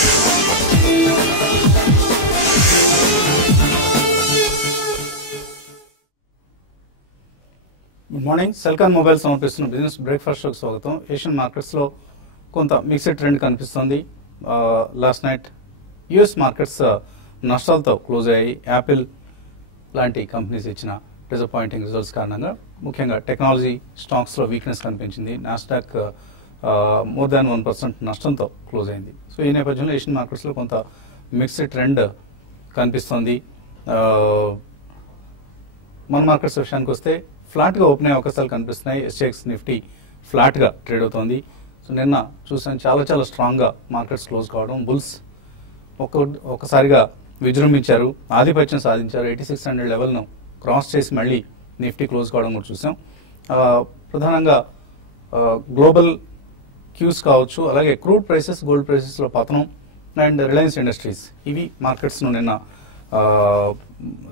Good morning. Celkon mobile సమర్పిస్తున్న business breakfast షోకి స్వాగతం. ఏషియన్ మార్కెట్స్ లో కొంత మిక్స్డ్ ట్రెండ్ కనిపిస్తోంది. లాస్ట్ నైట్ యుఎస్ మార్కెట్స్ నష్టాలతో క్లోజ్ అయ్యాయి. యాపిల్ లాంటి కంపెనీస్ ఇచ్చిన డిసప్పాయింటింగ్ రిజల్ట్స్ కారణంగా ముఖ్యంగా టెక్నాలజీ స్టాక్స్ లో వీక్నెస్ కనిపించింది. నాస్డాక్ మోర్ దాన్ 1% నష్టంతో క్లోజ్ అయింది. సో ఈ నేపథ్యంలో ఏషియన్ మార్కెట్స్ లో కొంత మిక్స్డ్ ట్రెండ్ కనిపిస్తోంది. మన మార్కెట్స్ విషయానికి వస్తే ఫ్లాట్ గా ఓపెన్ అయ్యే అవకాశాలు కనిపిస్తున్నాయి. ఎస్జీఎక్స్ నిఫ్టీ ఫ్లాట్ గా ట్రేడ్ అవుతోంది. సో నిన్న చూసాను చాలా స్ట్రాంగ్ గా మార్కెట్స్ క్లోజ్ కావడం. బుల్స్ ఒకసారిగా విజృంభించారు, ఆధిపత్యం సాధించారు. 8600 లెవెల్ ను క్రాస్ చేసి మళ్ళీ నిఫ్టీ క్లోజ్ కావడం కూడా చూసాం. ప్రధానంగా గ్లోబల్ క్యూస్ కావచ్చు, అలాగే క్రూడ్ ప్రైసెస్, గోల్డ్ ప్రైసెస్ లో పతనం అండ్ రిలయన్స్ ఇండస్ట్రీస్ ఇవి మార్కెట్స్ ను నిన్న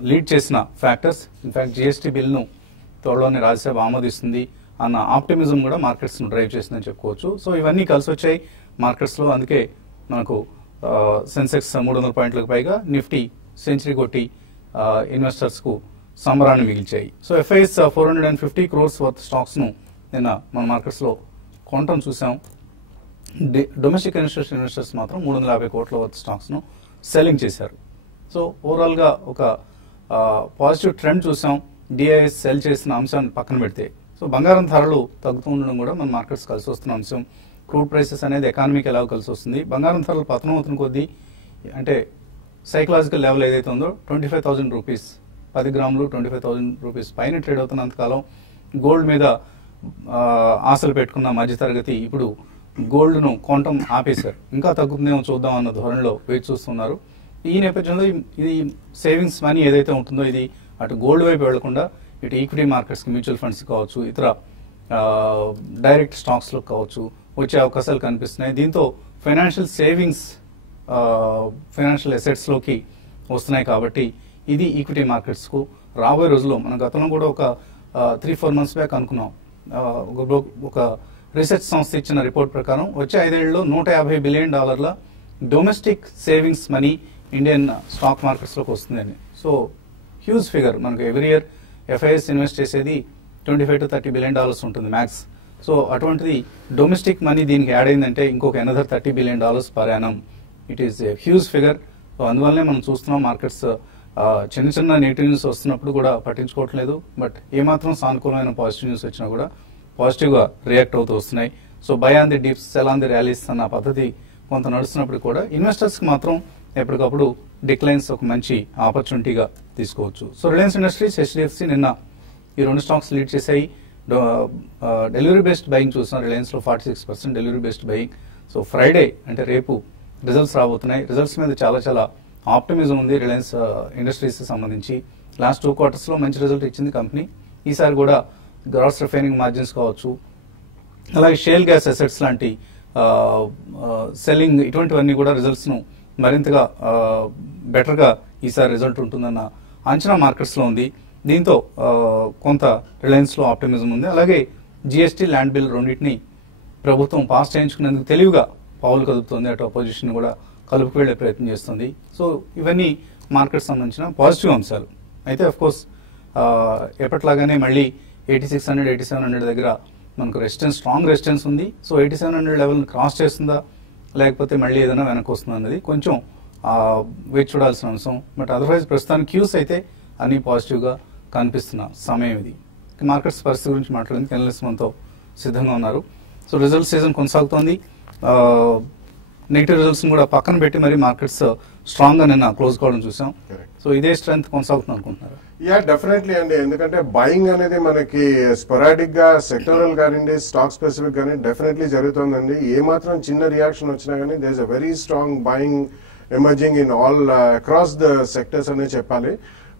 లీడ్ చేసిన ఫ్యాక్టర్స్. ఇన్ఫాక్ట్ జిఎస్టీ బిల్ ను త్వరలోనే రాజ్యసభ ఆమోదిస్తుంది అన్న ఆప్టిమిజం కూడా మార్కెట్స్ ను డ్రైవ్ చేసిందని చెప్పుకోవచ్చు. సో ఇవన్నీ కలిసి వచ్చాయి మార్కెట్స్ లో. అందుకే మనకు సెన్సెక్స్ 300 పాయింట్లకు పైగా, నిఫ్టీ సెంచరీ కొట్టి ఇన్వెస్టర్స్ కు సంబరాన్ని మిగిల్చాయి. So FIs 450 crores worth stocks ను నిన్న మన మార్కెట్స్ లో కొనటం చూసాం. డొమెస్టిక్ ఇన్వెస్టర్స్ మాత్రం 350 కోట్ల వర్త్ స్టాక్స్ ను సెల్లింగ్ చేశారు. సో ఓవరాల్ గా ఒక పాజిటివ్ ట్రెండ్ చూసాం. డిఐఎస్ సెల్ చేసిన అంశాన్ని పక్కన పెడితే సో బంగారం ధరలు తగ్గుతూ ఉండడం కూడా మన మార్కెట్స్ కలిసి వస్తున్న అంశం. క్రూడ్ ప్రైసెస్ అనేది ఎకానమీకి ఎలా కలిసి వస్తుంది. బంగారం ధరలు పతనం అవుతున్న కొద్దీ అంటే సైకలాజికల్ లెవెల్ ఏదైతే ఉందో 25,000 రూపీస్ 10 గ్రాములు 25,000 రూపీస్ పైన ట్రేడ్ అవుతున్నంతకాలం గోల్డ్ మీద ఆశలు పెట్టుకున్న మధ్యతరగతి ఇప్పుడు గోల్డ్ ను కొనటం ఆపేశారు. ఇంకా తగ్గుతుందేమో చూద్దాం అన్న ధోరణిలో వేచి చూస్తున్నారు. ఈ నేపథ్యంలో ఇది సేవింగ్స్ మనీ ఏదైతే ఉంటుందో ఇది అటు గోల్డ్ వైపు వెళ్లకుండా ఇటు ఈక్విటీ మార్కెట్స్ కి, మ్యూచువల్ ఫండ్స్ కావచ్చు, ఇతర డైరెక్ట్ స్టాక్స్ లో కావచ్చు వచ్చే అవకాశాలు కనిపిస్తున్నాయి. దీంతో ఫైనాన్షియల్ సేవింగ్స్ ఫైనాన్షియల్ అసెట్స్ లోకి వస్తున్నాయి. కాబట్టి ఇది ఈక్విటీ మార్కెట్స్ కు రాబోయే రోజుల్లో మన గతంలో కూడా ఒక 3-4 months బ్యాక్ అనుకున్నాం. ఒక రీసెర్చ్ సంస్థ ఇచ్చిన రిపోర్ట్ ప్రకారం వచ్చే 5 ఏళ్లలో $150 billion domestic savings money Indian stock markets లోకి వస్తుందని. So huge figure. మనకు ఎవ్రీ ఇయర్ ఎఫ్ఐఎస్ ఇన్వెస్ట్ చేసేది $25 to $30 బిలియన్ ఉంటుంది మ్యాక్స్. సో అటువంటిది డొమెస్టిక్ మనీ దీనికి యాడ్ అయిందంటే ఇంకొక another $30 billion per annum. It is a huge figure. So అందువల్లనే మనం చూస్తున్నాం మార్కెట్స్ చిన్న నెగిటివ్ న్యూస్ వస్తున్నప్పుడు కూడా పట్టించుకోవట్లేదు. బట్ ఏమాత్రం సానుకూలమైన పాజిటివ్ న్యూస్ వచ్చినా కూడా పాజిటివ్ గా రియాక్ట్ అవుతూ వస్తున్నాయి. So buy on the dips, sell on the rallies అన్న పద్ధతి కొంత నడుస్తున్నప్పుడు కూడా ఇన్వెస్టర్స్ కి మాత్రం ఎప్పటికప్పుడు డిక్లైన్స్ ఒక మంచి ఆపర్చునిటీగా తీసుకోవచ్చు. సో రిలయన్స్ ఇండస్ట్రీస్, హెచ్డిఎఫ్సి నిన్న ఈ 2 స్టాక్స్ లీడ్ చేశాయి. డెలివరీ బేస్డ్ బయింగ్ చూసిన రిలయన్స్ లో 46% delivery based buying. So Friday అంటే రేపు రిజల్ట్స్ రాబోతున్నాయి. రిజల్ట్స్ మీద చాలా ఆప్టిమిజం ఉంది రిలయన్స్ ఇండస్ట్రీస్ సంబంధించి. లాస్ట్ 2 quarters లో మంచి రిజల్ట్ ఇచ్చింది కంపెనీ. ఈసారి కూడా గ్రాస్ రిఫైనింగ్ మార్జిన్స్ కావచ్చు, అలాగే షేల్ గ్యాస్ అసెట్స్ లాంటి సెల్లింగ్ ఇటువంటివన్నీ కూడా రిజల్ట్స్ ను మరింతగా బెటర్ గా ఈసారి రిజల్ట్ ఉంటుందన్న అంచనా మార్కెట్స్ లో ఉంది. దీంతో కొంత రిలయన్స్ లో ఆప్టిమిజం ఉంది. అలాగే జిఎస్టీ, ల్యాండ్ బిల్ రెండింటిని ప్రభుత్వం పాస్ చేయించుకునేందుకు తెలివిగా పావులు కదుపుతోంది. అటు అపోజిషన్ కూడా కలుపుకు వెళ్లే ప్రయత్నం చేస్తుంది. సో ఇవన్నీ మార్కెట్ సంబంధించిన పాజిటివ్ అంశాలు. అయితే అఫ్ కోర్స్ ఎప్పటిలాగానే మళ్ళీ 8600, 8700 దగ్గర మనకు రెసిస్టెన్స్, స్ట్రాంగ్ రెసిస్టెన్స్ ఉంది. సో 8700 లెవెల్ క్రాస్ చేస్తుందా లేకపోతే మళ్ళీ ఏదైనా వెనక్కి వస్తుందా అనేది కొంచెం వేచి చూడాల్సిన అంశం. బట్ అదర్వైజ్ ప్రస్తుతానికి క్యూస్ అయితే అన్ని పాజిటివ్ గా కనిపిస్తున్న సమయం ఇది. మార్కెట్స్ పరిస్థితి గురించి మాట్లాడేందుకు ఎనలిస్ట్ మనతో సిద్ధంగా ఉన్నారు. సో రిజల్ట్ సీజన్ కొనసాగుతోంది. నెగిటివ్ రిజల్ట్స్ కూడా పక్కన పెట్టి మరి మార్కెట్స్ స్ట్రాంగ్ గా నిన్న క్లోజ్ కావడం చూసాం. సో ఇదే స్ట్రెంత్ కొనసాగుతుంది అనుకుంటున్నారు? డెఫినెట్లీ అండి. ఎందుకంటే బయింగ్ అనేది మనకి స్పొరాడిక్ గా, సెక్టోరల్ కానివ్వండి, స్టాక్ స్పెసిఫిక్ కానీ డెఫినెట్లీ జరుగుతుందండి. ఏ మాత్రం చిన్న రియాక్షన్ వచ్చినా కానీ there is a very strong buying emerging in all across the sectors అనే చెప్పాలి.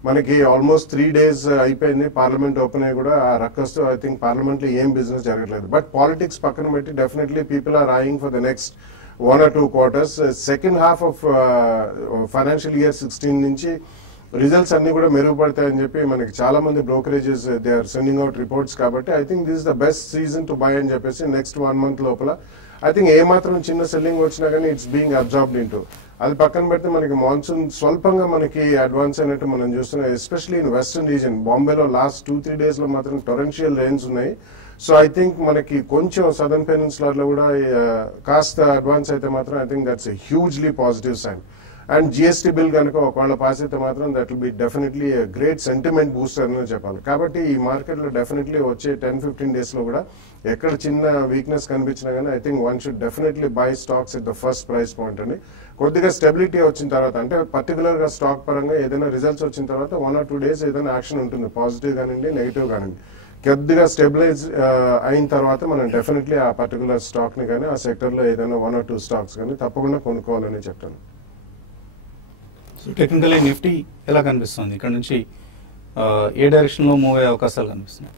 మనకి ఆల్మోస్ట్ 3 days అయిపోయింది పార్లమెంట్ ఓపెన్ అయ్యి కూడా. ఆ రక్కస్ ఐ థింక్ పార్లమెంట్ లో ఏం బిజినెస్ జరగట్లేదు. బట్ పాలిటిక్స్ పక్కన పెట్టి definitely people are eyeing for the next 1 or 2 quarters. Second half of financial year 16 నుంచి రిజల్ట్స్ అన్ని కూడా మెరుగుపడతాయని చెప్పి మనకి చాలా మంది brokerages they are sending out reports. కాబట్టి I think this is the best season to buy అని చెప్పేసి నెక్స్ట్ 1 month లోపల ఐ థింక్ ఏ మాత్రం చిన్న సెల్లింగ్ వచ్చినా కానీ ఇట్స్ బీయింగ్ అబ్జార్బ్డ్ ఇంటూ. అది పక్కన పెడితే మనకి మాన్సూన్ స్వల్పంగా మనకి అడ్వాన్స్ అయినట్టు మనం చూస్తున్నాం, ఎస్పెషల్లీ ఇన్ వెస్టర్న్ రీజన్. బాంబేలో లాస్ట్ 2-3 days లో మాత్రం టొరెన్షియల్ రెయిన్స్ ఉన్నాయి. సో ఐ థింక్ మనకి కొంచెం సదర్న్ పెనిన్సులర్ లో కూడా కాస్త అడ్వాన్స్ అయితే మాత్రం I think that's a hugely positive sign. And GST bill కనుక ఒకవేళ పాస్ అయితే మాత్రం that will be definitely great sentiment booster అని చెప్పాలి. కాబట్టి ఈ మార్కెట్ లో డెఫినెట్లీ వచ్చే 10-15 days లో కూడా ఎక్కడ చిన్న వీక్నెస్ కనిపించినా కానీ I think one should definitely by stocks at the first price point అండి. కొద్దిగా స్టెబిలిటీ వచ్చిన తర్వాత, అంటే పర్టికులర్ గా స్టాక్ పరంగా ఏదైనా రిజల్ట్స్ వచ్చిన తర్వాత 1 or 2 days ఏదైనా యాక్షన్ ఉంటుంది, పాజిటివ్ కానివ్వండి నెగిటివ్ కానివ్వండి. కొద్దిగా స్టెబిలైజ్ అయిన తర్వాత మనం డెఫినెట్లీ ఆ పర్టికులర్ స్టాక్ ని కానీ ఆ సెక్టర్ లో ఏదైనా 1 or 2 stocks కానీ తప్పకుండా కొనుక్కోవాలని చెప్తాను. టెక్నికల్లీ నిఫ్టీ ఎలా కనిపిస్తుంది, ఇక్కడ నుంచి ఏ డైరెక్షన్ లో మూవ్ అయ్యే అవకాశాలు కనిపిస్తున్నాయి?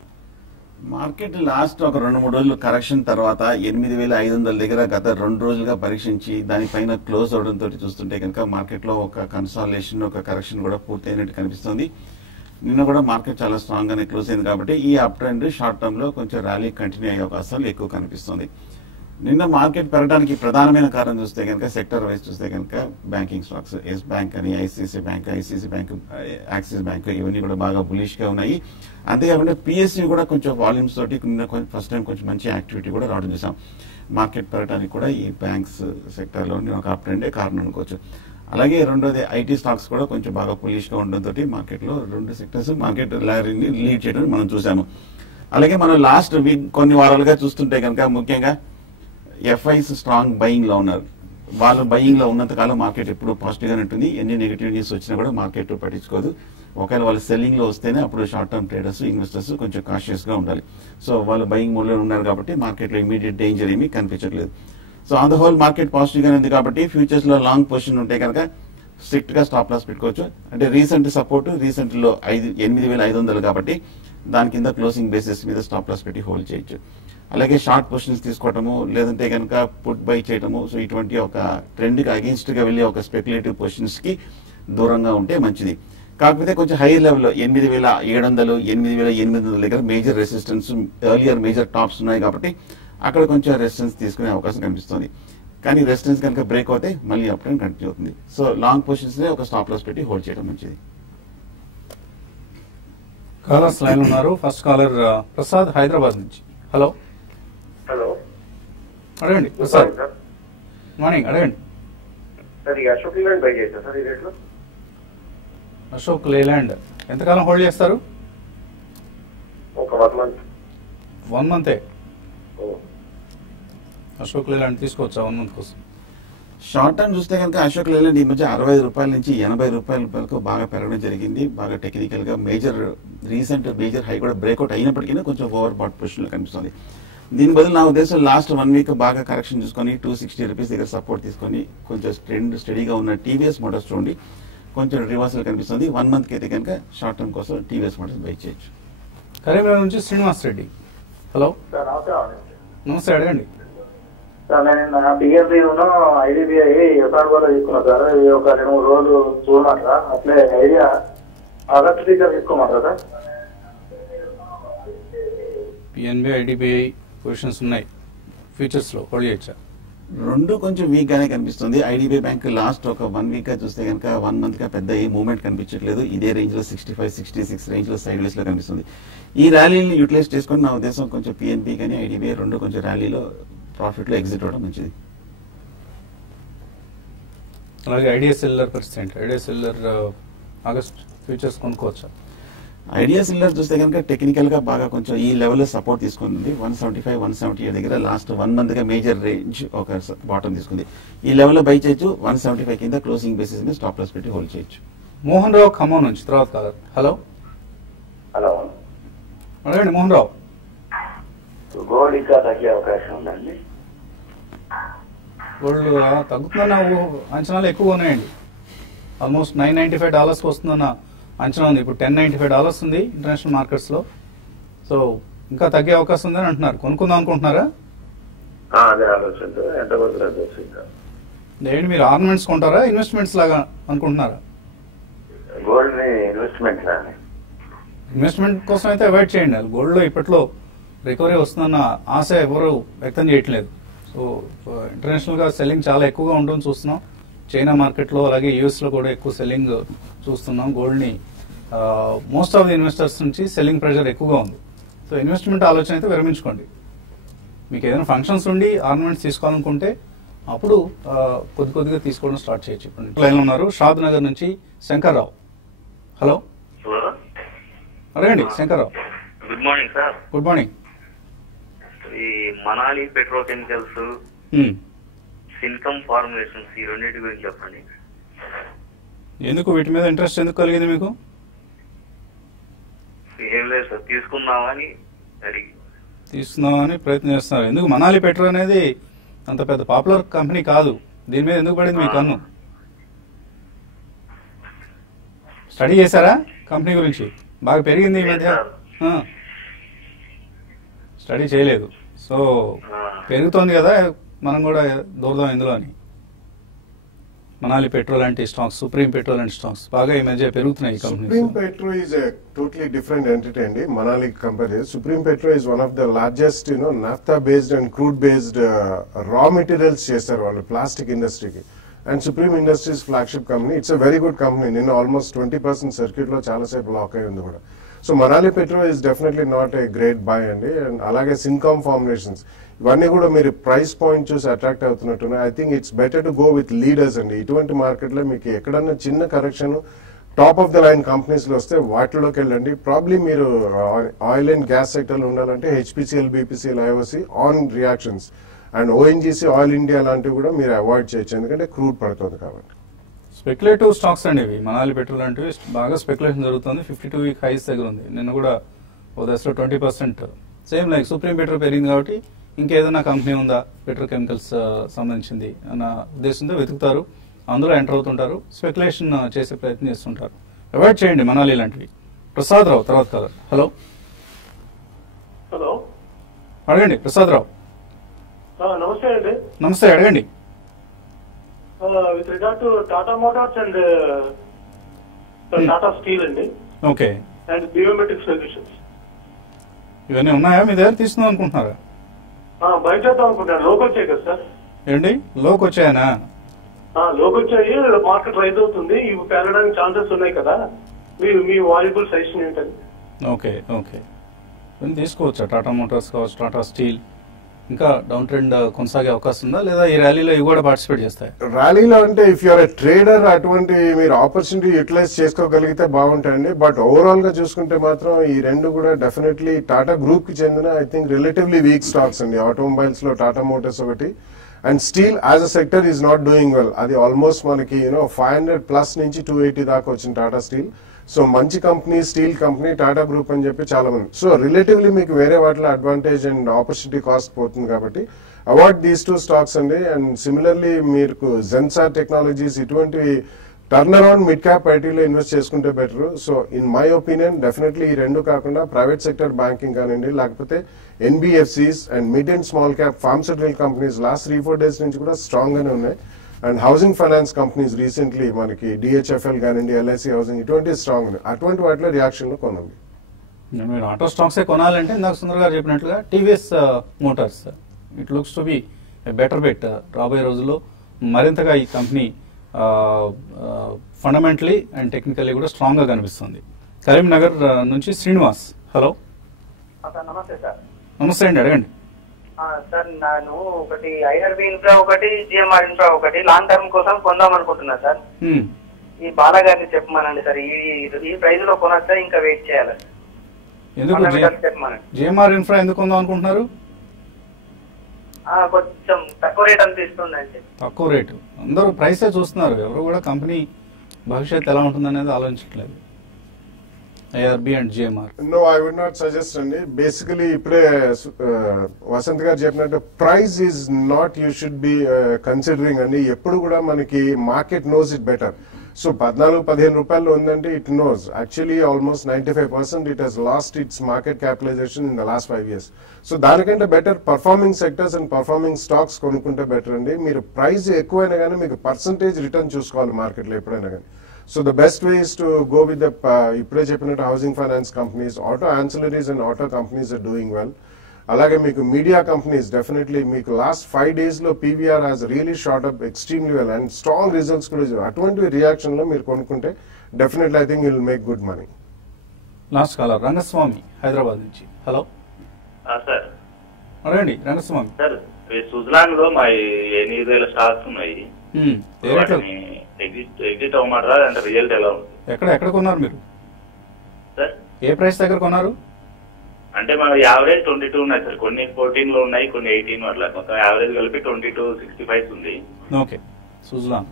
మార్కెట్ లాస్ట్ ఒక 2-3 రోజులు కరెక్షన్ తర్వాత 8,500 దగ్గర గత 2 రోజులుగా పరీక్షించి దానిపైన క్లోజ్ అవడంతో చూస్తుంటే కనుక మార్కెట్ లో ఒక కన్సాలేషన్, ఒక కరెక్షన్ కూడా పూర్తయినట్టు కనిపిస్తుంది. నిన్న కూడా మార్కెట్ చాలా స్ట్రాంగ్ గానే క్లోజ్ అయింది కాబట్టి ఈ అప్ ట్రెండ్ షార్ట్ టర్మ్ లో కొంచెం ర్యాలీ కంటిన్యూ అయ్యే అవకాశాలు ఎక్కువ కనిపిస్తుంది. నిన్న మార్కెట్ పెరగడానికి ప్రధానమైన కారణం చూస్తే కనుక సెక్టర్ వైజ్ చూస్తే కనుక బ్యాంకింగ్ స్టాక్స్, ఎస్ బ్యాంక్ అని, ఐసిఐసిఐ బ్యాంక్, యాక్సిస్ బ్యాంక్ ఇవన్నీ కూడా బాగా బులిష్ గా ఉన్నాయి. అంతేకాకుండా పిఎస్యూ కూడా కొంచెం వాల్యూమ్స్ తోటి ఫస్ట్ టైం కొంచెం మంచి యాక్టివిటీ కూడా రావడం చూసాం. మార్కెట్ పెరగడానికి కూడా ఈ బ్యాంక్స్ సెక్టర్ లో ఒక అప్ ట్రెండే కారణం అనుకోవచ్చు. అలాగే రెండోది ఐటీ స్టాక్స్ కూడా కొంచెం బాగా బులిష్ గా ఉండడంతో మార్కెట్ లో 2 సెక్టర్స్ మార్కెట్ లీడ్ చేయడం మనం చూసాము. అలాగే మనం లాస్ట్ వీక్ కొన్ని వారాలుగా చూస్తుంటే కనుక ముఖ్యంగా ఎఫ్ఐస్ స్ట్రాంగ్ బయింగ్ లో ఉన్నారు. వాళ్ళు బయింగ్ లో ఉన్నంత కాలం మార్కెట్ ఎప్పుడు పాజిటివ్ గానే ఉంటుంది. ఎన్ని నెగిటివ్ న్యూస్ వచ్చినా కూడా మార్కెట్ పట్టించుకోదు. ఒకవేళ వాళ్ళు సెల్లింగ్ లో వస్తేనే అప్పుడు షార్ట్ టర్మ్ ట్రేడర్స్, ఇన్వెస్టర్స్ కొంచెం కాషియస్ గా ఉండాలి. సో వాళ్ళు బయింగ్ మోడ్ లో ఉన్నారు కాబట్టి మార్కెట్ లో ఇమీడియట్ డేంజర్ ఏమీ కనిపించట్లేదు. So on the whole market positive గానే ఉంది కాబట్టి ఫ్యూచర్స్ లో లాంగ్ పొజిషన్ ఉంటే కనుక స్ట్రిక్ట్ గా స్టాప్ లాస్ పెట్టుకోవచ్చు. అంటే రీసెంట్ సపోర్ట్ రీసెంట్ లో 8,500 కాబట్టి దాని కింద క్లోజింగ్ బేసిస్ మీద స్టాప్ లాస్ పెట్టి హోల్డ్ చేయొచ్చు. అలాగే షార్ట్ పొజిషన్స్ తీసుకోవటము, లేదంటే కనుక పుట్ బై చేయటము. సో ఇటువంటి ఒక ట్రెండ్ కి అగేన్స్ట్ గా వెళ్ళే ఒక స్పెక్యులేటివ్ పొజిషన్స్ కి దూరంగా ఉంటే మంచిది. కాకపోతే కొంచెం హై లెవెల్ 8,700, 8,800 దగ్గర major resistance, earlier major tops ఉన్నాయి కాబట్టి అక్కడ కొంచెం రెసిస్టెన్స్ తీసుకునే అవకాశం కనిపిస్తుంది. కానీ రెసిస్టెన్స్ కనుక బ్రేక్ అవుతే మళ్ళీ అప్ ట్రెండ్ కంటిన్యూ అవుతుంది. సో లాంగ్ పొజిషన్స్ ఒక స్టాప్ లాస్ పెట్టి హోల్డ్ చేయడం మంచిది. కాలర్స్ లైన్ ఉన్నారు. ఫస్ట్ కాలర్ ప్రసాద్ హైదరాబాద్ నుంచి. హలో హలో, అడగండి ప్రసాద్. మార్నింగ్ అడగండి. సార్ ఈ అశోక్ లేలాండ్ బై చేశారు సార్ ఈ రేట్లో? అశోక్ లేలాండ్ ఎంతకాలం హోల్డ్ చేస్తారు? ఒక 1 month. 1 month. అశోక్ లేలాండ్ తీసుకోవచ్చా 1 month కోసం? షార్ట్ టర్మ్ చూస్తే కనుక అశోక్ లేలాండ్ ఈ మధ్య 65 రూపాయల నుంచి 80 రూపాయల వరకు బాగా పెరగడం జరిగింది. బాగా టెక్నికల్ గా రీసెంట్ మేజర్ హై కూడా బ్రేక్అవుట్ అయినప్పటికీ కొంచెం ఓవర్ బాట్ పొజిషన్ లో కనిపిస్తుంది. దీని బదులు నా ఉద్దేశం లాస్ట్ 1 week బాగా కరెక్షన్ చూసుకొని 260 రూపీస్ దగ్గర సపోర్ట్ తీసుకొని కొంచెం ట్రెండ్ స్టడీగా ఉన్న టీవీఎస్ మోటార్స్ చూడండి, కొంచెం రివర్సల్ కనిపిస్తుంది. 1 month కి అయితే కనుక షార్ట్ టర్మ్ కోసం టీవీఎస్ మోటార్స్ బై చేయొచ్చు. కరీంనగర్ నుంచి శ్రీనివాస్ రెడ్డి. హలో సార్ నమస్తే, అడగండి. సార్ నేను నా పిఎస్బి ఐడిబిఐ ఎఫ్ఆర్ కూడా తీసుకున్నాను సార్. ఇది ఒక 2-3 రోజులు చూడమంటారా? అట్లే ఐడియా ఆగస్టు టీచర్ తీసుకోమంటారా సార్? పిఎన్బి, ఐడిబిఐ పొజిషన్స్ ఉన్నాయి, ఫ్యూచర్స్ లో హోల్డ్ చేయొచ్చా? రెండు కొంచెం వీక్ గానే కనిపిస్తుంది. ఐడిబిఐ బ్యాంక్ లాస్ట్ ఒక 1 week గా చూస్తే కనుక 1 month గా పెద్ద ఏ మూవ్మెంట్ కనిపించట్లేదు. ఇదే రేంజ్ లో 65-66 రేంజ్ లో సైడ్ వేస్ లో కనిపిస్తుంది. ఈ ర్యాలీని యూటిలైజ్ చేసుకుని నా ఉద్దేశం కొంచెం పిఎన్బి కానీ ఐడిబిఐ రెండు కొంచెం ర్యాలీలో ప్రాఫిట్ లో ఎగ్జిట్ అవడం మంచిది. అలాగే ఐడియా సెల్లర్ పరిస్థితి, ఐడియా సెల్లర్ ఆగస్ట్ ఫ్యూచర్స్ కొనుక్కోవచ్చా? ఐడియా సెల్లర్ చూస్తే కనుక టెక్నికల్ గా బాగా కొంచెం ఈ లెవెల్లో సపోర్ట్ తీసుకుంది. 175-178 దగ్గర లాస్ట్ 1 month గా మేజర్ రేంజ్ ఒక బాటం తీసుకుంది. ఈ లెవెల్లో బై చేయొచ్చు. 175 కింద క్లోజింగ్ బేసిస్ మీద స్టాప్ లాస్ పెట్టి హోల్డ్ చేయొచ్చు. మోహన్ రావు ఖమ్మం నుంచి తర్వాత కాలర్. హలో హలో, అడగండి మోహన్ రావు. గోల్డ్ ఇంకా తగ్గే అవకాశం ఉందండి? గోల్డ్ తగ్గుతుందన్న అంచనాలు ఎక్కువ ఉన్నాయండి. ఆల్మోస్ట్ $995 వస్తుందన్న అంచనా ఉంది. ఇప్పుడు $1095 ఉంది ఇంటర్నేషనల్ మార్కెట్స్ లో. సో ఇంకా తగ్గే అవకాశం ఉందని అంటున్నారు. కొనుక్కుందాం అనుకుంటున్నారా? అదే ఆలోచన. ఎంత పడుతుంది? ఏంటి మీరు ఆర్నమెంట్స్ కొంటారా, ఇన్వెస్ట్మెంట్స్ లాగా అనుకుంటున్నారా? గోల్డ్ ని ఇన్వెస్ట్మెంట్ లానే. ఇన్వెస్ట్మెంట్ కోసం అయితే అవాయిడ్ చేయండి. గోల్డ్ లో ఇప్పట్లో రికవరీ వస్తుందన్న ఆశ ఎవరు వ్యక్తం చేయట్లేదు. సో ఇంటర్నేషనల్గా సెల్లింగ్ చాలా ఎక్కువగా ఉంటుంది చూస్తున్నాం. చైనా మార్కెట్లో అలాగే యూఎస్లో కూడా ఎక్కువ సెల్లింగ్ చూస్తున్నాం. గోల్డ్ని మోస్ట్ ఆఫ్ ది ఇన్వెస్టర్స్ నుంచి సెల్లింగ్ ప్రెషర్ ఎక్కువగా ఉంది. సో ఇన్వెస్ట్మెంట్ ఆలోచన అయితే విరమించుకోండి. మీకు ఏదైనా ఫంక్షన్స్ ఉండి ఆర్నమెంట్స్ తీసుకోవాలనుకుంటే అప్పుడు కొద్దిగా తీసుకోవడం స్టార్ట్ చేయొచ్చు. ఇప్పుడు లైన్లో ఉన్నారు షాద్ నగర్ నుంచి శంకర్రావు. హలో అడగండి Shankarrao. Good morning sir. Good morning. ఈ మనాలి పెట్రోకెమికల్స్, సిన్కమ్ ఫార్ములేషన్స్ ఈ రెండింటి గురించి చెప్పండి. ఎందుకు వీటి మీద ఇంట్రెస్ట్ ఎందుకు కలిగింది మీకు? ఏం లేదు సార్, తీసుకుందామని అడిగి తీసుకుందామని ప్రయత్నం చేస్తున్నారు. ఎందుకు? మనాలి పెట్రో అనేది అంత పెద్ద పాపులర్ కంపెనీ కాదు. దీని మీద ఎందుకు పడింది మీ కన్ను? స్టడీ చేశారా కంపెనీ గురించి? బాగా పెరిగింది ఈ మధ్య. స్టడీ చేయలేదు. సో పెరుగుతోంది కదా, మనం కూడా దూరదాం ఇందులో అని. మనాలి పెట్రో లాంటి స్టాక్స్, సుప్రీం పెట్రో లాంటి స్టాక్స్ బాగా ఈ మధ్య పెరుగుతున్నాయి. Supreme Petro is a totally different entity అండి. Manali company Supreme Petro is one of the largest naphtha based and crude based raw materials చేస్తారు వాళ్ళు ప్లాస్టిక్ ఇండస్ట్రీకి. And Supreme Industries flagship company. It's a very good company. నిన్న almost 20% circuit లో చాలాసేపు lock అయి ఉంది కూడా. So Manali Petro is definitely not a great buy అండి. అండ్ అలాగే సిన్కామ్ ఫార్ములేషన్స్ ఇవన్నీ కూడా మీరు ప్రైస్ పాయింట్ చూసి అట్రాక్ట్ అవుతున్నట్టున్నాయి. I think it's better to go with leaders అండి. ఇటువంటి మార్కెట్ లో మీకు ఎక్కడన్నా చిన్న correction top of the line companies లో వస్తే వాటిలోకి వెళ్ళండి. ప్రాబ్లీ మీరు ఆయిల్ అండ్ గ్యాస్ సెక్టర్ లో ఉండాలంటే HPCL, BPCL, IOC on reactions and ONGC, oil India లాంటివి కూడా మీరు అవాయిడ్ చేయొచ్చు, ఎందుకంటే క్రూడ్ పడుతుంది కాబట్టి. స్పెక్యులేటివ్ స్టాక్స్ అండి ఇవి. మనాలి పెట్రోల్ లాంటివి బాగా స్పెక్యులేషన్ జరుగుతుంది. 52 వీక్ హైస్ దగ్గర ఉంది. నిన్న కూడా ఓ దశలో 20% సేమ్ లైక్ సుప్రీం పెట్రో పెరిగింది కాబట్టి ఇంకేదైనా కంపెనీ ఉందా పెట్రోకెమికల్స్ సంబంధించింది అన్న ఉద్దేశంతో వెతుకుతారు, అందులో ఎంటర్ అవుతుంటారు, స్పెక్యులేషన్ చేసే ప్రయత్నం చేస్తుంటారు. అవాయిడ్ చేయండి మనాలి లాంటివి. ప్రసాద్ రావు తర్వాత కాదు. హలో హలో అడగండి ప్రసాద్ రావు. నమస్తే అండి. నమస్తే అడగండి. With regard to Tata Motors and Tata steel అండి. ఓకే. అండ్ బయోమెట్రిక్ సొల్యూషన్స్ ఇవన్నీ ఉన్నాయా మీ దగ్గర? తీసుకుందాం అనుకుంటున్నారా? బయట చేద్దాం అనుకుంటాను. లోకి వచ్చాయి కదా సార్. ఏంటి లోకి వచ్చాయనా? లోకి వచ్చాయి, మార్కెట్ రైజ్ అవుతుంది, ఇవి పెరగడానికి ఛాన్సెస్ ఉన్నాయి కదా, మీ వాల్యుబుల్ సజెషన్ ఏంటండి? ఓకే ఓకే ఇవన్నీ తీసుకోవచ్చా? టాటా మోటార్స్ కావచ్చు, టాటా స్టీల్ ఇంకా డౌన్ ట్రెండ్ కొనసాగే అవకాశం ఉందా, లేదా ఈ ర్యాలీలో ఇవి కూడా పార్టిసిపేట్ చేస్తాయి? ర్యాలీలో అంటే ఇఫ్ యూఆర్ ఎ ట్రేడర్ అటువంటి మీరు ఆపర్చునిటీ యూటిలైజ్ చేసుకోగలిగితే బాగుంటాయండి. బట్ ఓవరాల్ గా చూసుకుంటే మాత్రం ఈ రెండు కూడా డెఫినెట్లీ టాటా గ్రూప్ కి చెందిన I think relatively week stocks అండి. ఆటోమొబైల్స్ లో టాటా మోటార్స్ ఒకటి, and steel as a sector is not doing well. అది ఆల్మోస్ట్ మనకి 500+ నుంచి 280 దాకా వచ్చింది టాటా స్టీల్. సో మంచి company, steel company, Tata group అని చెప్పి చాలా మంది. సో రిలేటివ్లీ మీకు వేరే వాటిలో అడ్వాంటేజ్ అండ్ ఆపర్చునిటీ కాస్ట్ పోతుంది కాబట్టి అవాయిడ్ దీస్ 2 స్టాక్స్ అండి. అండ్ సిమిలర్లీ మీకు జెన్సార్ టెక్నాలజీస్ ఇటువంటి టర్న్ అరౌండ్ మిడ్ క్యాప్ ఐటీలో ఇన్వెస్ట్ చేసుకుంటే better. So in my opinion definitely ఈ రెండు కాకుండా ప్రైవేట్ సెక్టర్ బ్యాంకింగ్ కానివ్వండి, లేకపోతే NBFCs and mid and small cap pharmaceutical companies last 3-4 days నుంచి కూడా స్ట్రాంగ్ గానే ఉన్నాయి. And housing finance companies recently మనకి డిహెచ్ఎఫ్ఎల్ కానివ్వండి, ఎల్ఐసి హౌసింగ్ ఇటువంటి స్ట్రాంగ్ ఉన్నాయి. అటువంటి వాటిలో రియాక్షన్ లో కొనండి. మీరు ఆటో స్టాక్సే కొనాలంటే ఇందాక సుందర్ గారు చెప్పినట్లుగా TVS motors it looks to be better bet. రాబోయే రోజుల్లో మరింతగా ఈ కంపెనీ ఫండమెంటలీ అండ్ టెక్నికల్లీ కూడా స్ట్రాంగ్ గా కనిపిస్తుంది. కరీంనగర్ నుంచి శ్రీనివాస్. హలో నమస్తే సార్. నమస్తే అండి అడగండి. సార్ నేను ఒకటి ఐఆర్బి ఇన్ఫ్రా ఒకటి, జిఎంఆర్ ఇన్ఫ్రా ఒకటి లాంగ్ టర్మ్ కోసం కొందాం అనుకుంటున్నా సార్. ఈ బాలాగారిని చెప్పమనండి సార్. ఈ ప్రైజ్ లో కొనొచ్చా ఇంకా వెయిట్ చేయాలి? ఎందుకు జిఎంఆర్ ఇన్ఫ్రా ఎందుకు కొందాం అనుకుంటున్నారు? కొంచెం తక్కువ రేట్ అనిపిస్తుంది. తక్కువ రేటు అందరూ ప్రైసే చూస్తున్నారు, ఎవరు కూడా కంపెనీ భవిష్యత్తు ఎలా ఉంటుందనేది ఆలోచించట్లేదు. IRB and GMR. No, I would not suggest అండి. బేసికలీ ఇప్పుడే వసంత్ గారు చెప్పినట్టు price is not you should be considering అండి. ఎప్పుడు కూడా మనకి market knows it better. So 14-15 రూపాయలు ఉందంటే it knows actually almost 95% it has lost its market capitalization in the last 5 years. So దానికంటే better performing sectors and performing stocks కొనుక్కుంటే better అండి. మీరు ప్రైస్ ఎక్కువైనా కానీ మీకు పర్సంటేజ్ రిటర్న్ చూసుకోవాలి మార్కెట్లో ఎప్పుడైనా కానీ. So the best way is to go with the ఇప్పుడే చెప్పినట్టు housing finance companies, auto ancillaries and auto companies are doing well. అలాగే మీకు మీడియా కంపెనీస్ డెఫినెట్లీ మీకు లాస్ట్ 5 days లో PVR has really shot up extremely well and strong results కూడా అటువంటి reaction లో మీరు కొనుక్కుంటే definitely I think will make good money. Last caller Rangaswamy Hyderabad నుంచి. Hello sir. అడగండి రంగస్వామి. సార్ సుజలాన్ లో మా 8,000 స్టాక్స్ ఉన్నాయి. ఎగ్జిట్ అవ్వమాటరా అంటే రిజల్ట్ ఎలా ఉంది? ఎక్కడ కొన్నారు మీరు? సార్ ఏ ప్రైస్ దగ్గర కొన్నారు? అంటే మన యావరేజ్ 22 ఉన్నాయి సార్. కొన్ని 14 లో ఉన్నాయి, కొన్ని 18 అట్లా. మొత్తం యావరేజ్ కలిపి 22.65 ఉంది. ఓకే. సుజలాన్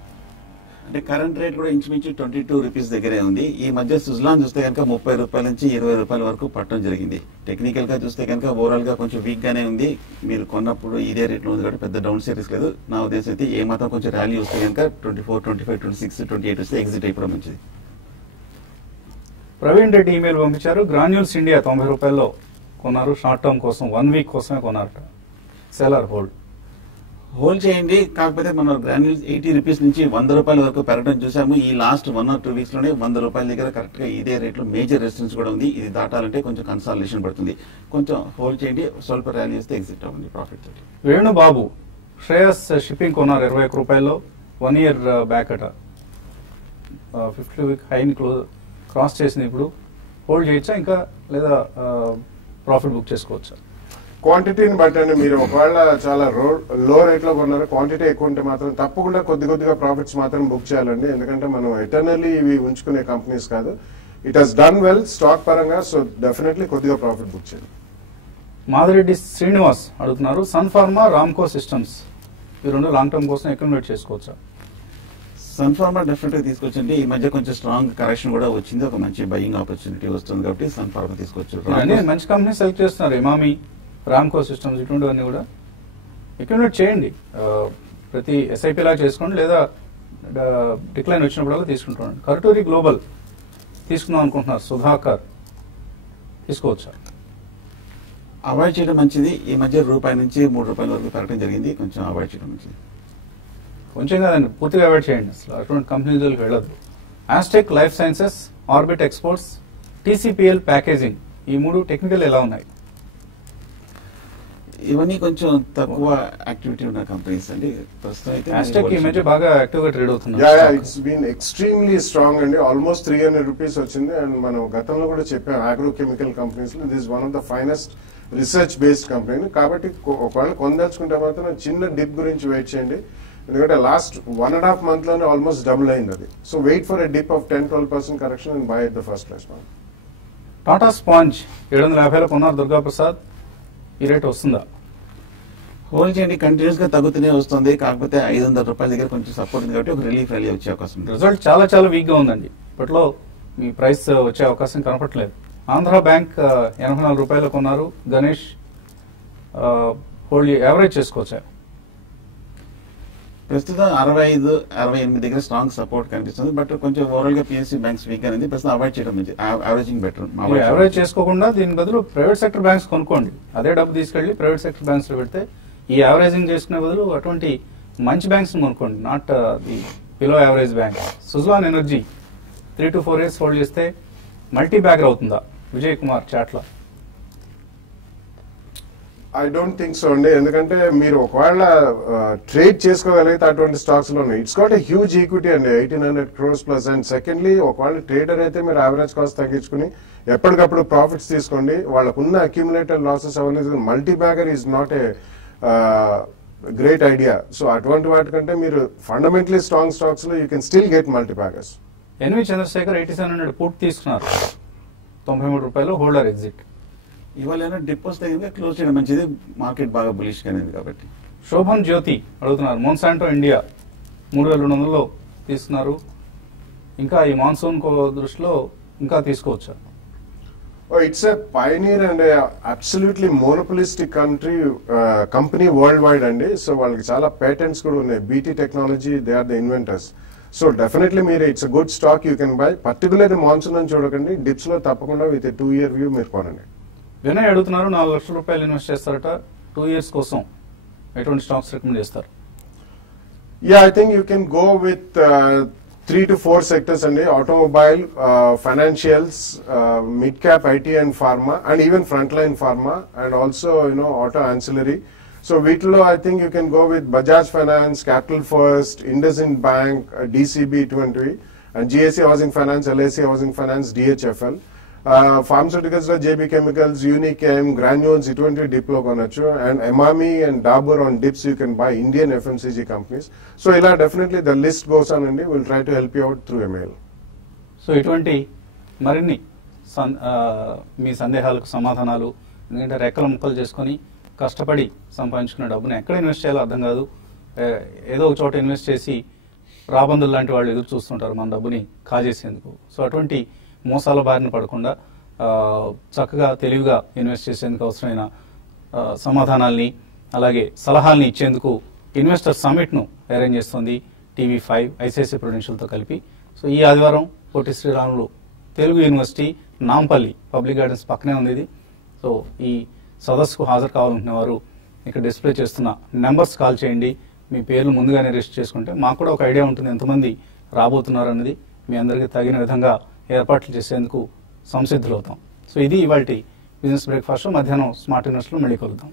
అంటే కరెంట్ రేట్ కూడా ఇంచుమించు 22 రూపీస్ దగ్గరే ఉంది. ఈ మధ్య సుజలాన్ చూస్తే కనుక 30 రూపాయల నుంచి 20 రూపాయల వరకు పట్టడం జరిగింది. టెక్నికల్ గా చూస్తే కనుక ఓవరాల్ గా కొంచెం వీక్ గానే ఉంది. మీరు కొన్నప్పుడు ఇదే రేట్ లో ఉంది కాబట్టి పెద్ద డౌన్ సిరీస్ లేదు. నా ఉద్దేశం అయితే ఏ మాత్రం కొంచెం ర్యాలీ వస్తే కనుక 24, 25, 26, 28 వస్తే ఎగ్జిట్ అయిపోవడం మంచిది. ప్రవీణ్ రెడ్డి ఈమెయిల్ పంపించారు. గ్రాన్యూల్స్ ఇండియా 90 రూపాయల్లో కొన్నారు. షార్ట్ టర్మ్ కోసం 1 week కోసమే కొన్నారట. సెలర్ హోల్డ్ చేయండి. కాకపోతే మనం గ్రాన్యూల్స్ 80 రూపీస్ నుంచి 100 రూపాయల వరకు పెరగడం చూసాము. ఈ లాస్ట్ 1 or 2 weeks లోనే 100 రూపాయల దగ్గర కరెక్ట్ గా ఇదే రేట్ లో మేజర్ రెసిస్టెన్స్ కూడా ఉంది. ఇది దాటాలంటే కొంచెం కన్సాలిడేషన్ పడుతుంది. కొంచెం హోల్డ్ చేయండి. స్వల్ప ర్యాలీ వస్తే ఎగ్జిట్ అవ్వండి ప్రాఫిట్ తోటి. వేణుబాబు శ్రేయస్ షిప్పింగ్ కొన్నారు 21 రూపాయల్లో. 1 year బ్యాక్ అట. 50 week హైని క్రాస్ చేసింది. ఇప్పుడు హోల్డ్ చేయొచ్చా ఇంకా లేదా ప్రాఫిట్ బుక్ చేసుకోవచ్చా? క్వాంటిటీని బట్టండి. మీరు ఒకవేళ చాలా లో రేట్ లో కొన్నారు, క్వాంటిటీ ఎక్కువ ఉంటే మాత్రం తప్పకుండా కొద్దిగా ప్రాఫిట్స్ మాత్రం బుక్ చేయాలండి. ఎందుకంటే మనం ఎటర్నల్లీ ఇవి ఉంచుకునే కంపెనీస్ కాదు. It has done well stock పరంగా. సో డెఫినెట్లీ కొద్దిగా ప్రాఫిట్ బుక్ చేయండి. మాదిరెడ్డి శ్రీనివాస్ అడుగుతున్నారు. సన్ ఫార్మా, రామ్కో సిస్టమ్స్ ఈ రెండు లాంగ్ టర్మ్ కోసం అక్యుములేట్ చేసుకోవచ్చా? సన్ ఫార్మా డెఫినెట్ గా తీసుకొచ్చండి. ఈ మధ్య కొంచెం స్ట్రాంగ్ కరెక్షన్ కూడా వచ్చింది. ఒక మంచి బయింగ్ ఆపర్చునిటీ వస్తుంది కాబట్టి సన్ ఫార్మా తీసుకోవచ్చు. మంచి కంపెనీ సెలెక్ట్ చేస్తున్నారు. ఇమామి, రామ్కో సిస్టమ్స్ ఇటువంటివన్నీ కూడా అక్యుములేట్ చేయండి. ప్రతి ఎస్ఐపి లాగా చేసుకోండి లేదా డిక్లైన్ వచ్చినప్పుడల్లా తీసుకుంటాం. కర్టూరి గ్లోబల్ తీసుకుందాం అనుకుంటున్నారు. సుధాకర్ తీసుకోవచ్చా? అవాయిడ్ చేయడం మంచిది. ఈ మధ్య రూపాయి నుంచి 3 రూపాయల వరకు పెరగడం జరిగింది. కొంచెం అవాయిడ్ చేయడం మంచిది. కొంచెం కాదండి, పూర్తిగా అవాయిడ్ చేయండి. అసలు అటువంటి కంపెనీలకు వెళ్ళదు. Astec life sciences, orbit exports, TCPL packaging ఈ 3 టెక్నికల్ ఎలా ఉన్నాయి? ఇవన్నీ కొంచెం తక్కువ యాక్టివిటీ ఉన్న కంపెనీస్ అండి. ప్రస్తుతం అయితే ఆస్టెక్ ఈ మధ్య బాగా యాక్టివ్ గా ట్రేడ్ అవుతుంది. ఇట్స్ బీన్ ఎక్స్ట్రీమ్లీ స్ట్రాంగ్ అండి. ఆల్మోస్ట్ 300 రూపీస్ వచ్చింది. అండ్ మనం గతంలో కూడా చెప్పాం ఆగ్రో కెమికల్ కంపెనీస్ లో this one of the finest research based company. కాబట్టి ఒకవేళ కొనదలుచుకుంటే మాత్రం చిన్న డిప్ గురించి వెయిట్ చేయండి. ఎందుకంటే లాస్ట్ 1.5 month లోనే ఆల్మోస్ట్ డబుల్ అయింది అది. So wait for a dip of 10-12% correction and buy at the first place. Tata sponge 750లో కొన్నారు దుర్గా ప్రసాద్. ఈ రేట్ వస్తుందా? హోల్డ్ చేయండి. కంటిన్యూస్ గా తగ్గుతూనే వస్తుంది. కాకపోతే 500 రూపాయల దగ్గర కొంచెం సపోర్ట్ ఉంది కాబట్టి ఒక రిలీఫ్ ర్యాలీ వచ్చే అవకాశం ఉంది. రిజల్ట్ చాలా వీక్ గా ఉందండి. ఇప్పట్లో మీ ప్రైస్ వచ్చే అవకాశం కనపట్లేదు. ఆంధ్ర బ్యాంక్ 84 రూపాయలు కొన్నారు. గణేష్ హోల్డ్ యావరేజ్ చేసుకోవచ్చా? ప్రస్తుతం 65, 68 దగ్గర స్ట్రాంగ్ సపోర్ట్ కనిపిస్తుంది. బట్ కొంచెం ఓవరాల్ గా పిఎస్సీ బ్యాంక్స్ వీక్ అనేది ప్రస్తుతం అవాయిడ్ చేయడం మంచిది. Averaging better. యావరేజ్ చేసుకోకుండా దీని బదులు ప్రైవేట్ సెక్టర్ బ్యాంక్స్ కొనుక్కోండి. అదే డబ్బు తీసుకెళ్లి ప్రైవేట్ సెక్టర్ బ్యాంక్స్ లో పెడితే ఈ యావరేజింగ్ చేసుకునే బదులు అటువంటి మంచి బ్యాంక్స్ కొనుక్కోండి. Not the below average bank. Suzlon energy 3 to 4 years hold చేస్తే మల్టీ బ్యాగర్ అవుతుందా? విజయ్ కుమార్ చాట్ల. ఐ డోంట్ థింక్ సో అండి. ఎందుకంటే మీరు ఒకవేళ ట్రేడ్ చేసుకోగలిగితే అటువంటి స్టాక్స్ లో ఉన్నాయి. It's got a huge equity అండి, 1800 crores ప్లస్. అండ్ సెకండ్లీ ఒకవేళ ట్రేడర్ అయితే మీరు యావరేజ్ కాస్ట్ తగ్గించుకుని ఎప్పటికప్పుడు ప్రాఫిట్స్ తీసుకోండి. వాళ్ళకున్న అక్యుములేటెడ్ లాసెస్ అవన్నీ multi bagger is not a great idea. So అటువంటి వాటికంటే మీరు ఫండమెంటలీ స్ట్రాంగ్ స్టాక్స్ లో you can still get multi baggers. NV Chandrashekar 8700 put తీసుకున్నారు. 93 రూపాయలు హోల్డర్ ఎగ్జిట్. ఇవాళ డిప్ వస్తే క్లోజ్ చేయడం మంచిది. మార్కెట్ బాగా బులిష్ గా ఉంది కాబట్టి. శోభన్ జ్యోతి అడుగుతున్నారు. మోన్సాంటో ఇండియా 3200లో తీసుకున్నారు. ఇంకా ఈ మాన్సూన్ దృష్టిలో ఇంకా తీసుకోవచ్చా? It's a pioneer and absolutely monopolistic company world wide అండి. సో వాళ్ళకి చాలా పేటెంట్స్ కూడా ఉన్నాయి. BT technology, they are the inventors. So definitely మీరు it's a good stock you can buy. Particular monsoon అని చూడకండి. డిప్స్ లో తప్పకుండా విత్ 2 year వ్యూ మీరు కొనండి. వినయ్ అడుగుతున్నారు. 4 లక్షల రూపాయలు ఇన్వెస్ట్ చేస్తారట 2 years కోసం. ఎటువంటి స్టాక్స్ రికమెండ్ చేస్తారు? Yeah, I think you can go with 3 to 4 sectors అండి, automobile, financials, mid cap IT and pharma, and even front line pharma, and also auto ancillary. So వీటిలో I think you can go with Bajaj Finance, Capital First, IndusInd Bank, DCB ఇటువంటివి, and GSC Housing Finance, LIC Housing Finance, DHFL. Pharmaceuticals లో JB Chemicals, Unichem, Granules ఇటువంటి dip లో కొనొచ్చు. And Emami and Dabur on dips you can buy Indian FMCG companies. So ఇలా definitely the list goes on అండి. Will try to help you out through email. So ఇటువంటి మరిన్ని మీ సందేహాలకు సమాధానాలు, ఎందుకంటే రెక్కలు ముక్కలు చేసుకొని కష్టపడి సంపాదించుకున్న డబ్బుని ఎక్కడ ఇన్వెస్ట్ చేయాలో అర్థం కాదు. ఏదో ఒక చోట ఇన్వెస్ట్ చేసి రాబందులు లాంటి వాళ్ళు ఎదురు చూస్తుంటారు మన డబ్బుని కాజేసేందుకు. సో అటువంటి మోసాల బారిన పడకుండా చక్కగా తెలివిగా ఇన్వెస్ట్ చేసేందుకు అవసరమైన సమాధానాల్ని అలాగే సలహాల్ని ఇచ్చేందుకు ఇన్వెస్టర్ సమ్మిట్ను అరేంజ్ చేస్తుంది TV5 ఐసిఐసిఐ ప్రుడెన్షియల్తో కలిపి. సో ఈ ఆదివారం Potti Sriramulu Telugu University Nampally Public Gardens పక్కనే ఉంది ఇది. సో ఈ సదస్సుకు హాజరు కావాలనుకునే వారు ఇక్కడ డిస్ప్లే చేస్తున్న నెంబర్స్ కాల్ చేయండి. మీ పేర్లు ముందుగానే రిజిస్టర్ చేసుకుంటే మాకు కూడా ఒక ఐడియా ఉంటుంది ఎంతమంది రాబోతున్నారు అనేది. మీ అందరికీ తగిన విధంగా ఏర్పాట్లు చేసేందుకు సంసిద్ధులవుతాం. సో ఇది ఇవాల్టి బిజినెస్ బ్రేక్ఫాస్ట్. మధ్యాహ్నం స్మార్ట్ ఇన్వెస్ట్లో మళ్ళీ కలుద్దాం.